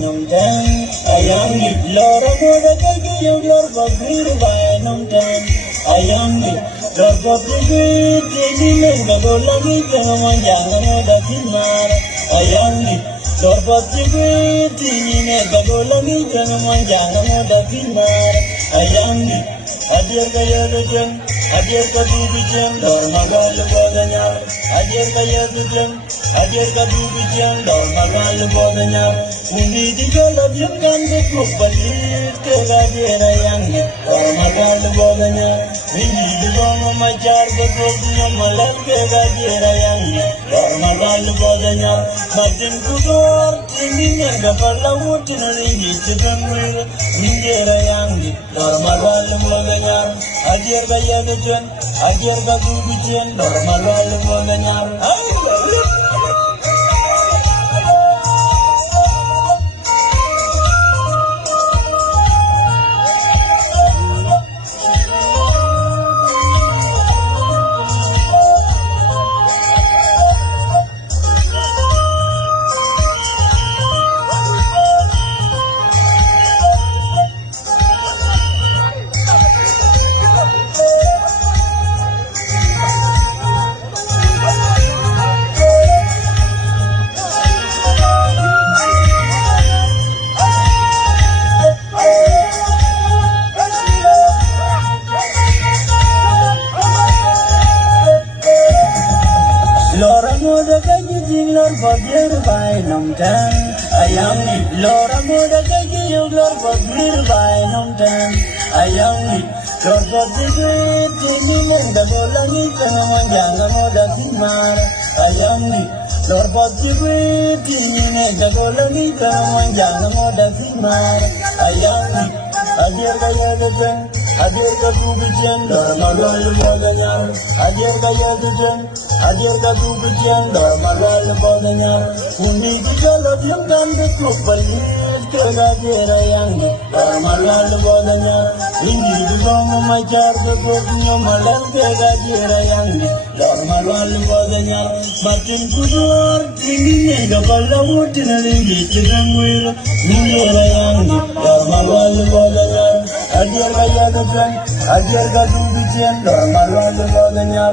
num tan. Ayang it lora moda kaki yo lor bagir by num tan. Ayang it lor bagir tini menga golagi jangan jangan moda kimar. Ayang it lor bagir tini menga golagi jangan jangan moda kimar. Ayang it adir kaya dejeng, adir kadubijeng, dor magal bodanya. Adir kaya dejeng, adir kadubijeng, dor magal bodanya. Undi dikalab yung kandet mo palit kagajera yang dor magal bodanya. Undi dibang majar bagod niya malal kagajera yang dor magal bodanya. Matin kudor tingin niya kapalawut na ringgit sebangwil ninjera yang dor magal bodanya. Adir kaya dejeng, adir kadubijeng, dor magal bodanya. Lora moda kaki lor bagir by num tan. Ayang it lora moda kaki yo lor bagir by num tan. Ayang it lor bagir tini menga golagi jangan jangan moda kimar. Ayang it lor bagir tini menga golagi jangan jangan moda kimar. Ayang it adir kaya dejeng, adir kadubijeng, dor magal bodanya. Adir kaya dejeng, adir kadubijeng, dor magal bodanya. Undi dikalab yung kandet mo palit kagajera yang dor magal bodanya. Hindi dibang majar bagod niya malal kagajera yang dor magal bodanya. Matin kudor tingin niya kapalawut na ringgit sebangwil ninjera yang dor magal bodanya. Ajar kaya dejeng, ajar kadubijeng, dor magal bodanya.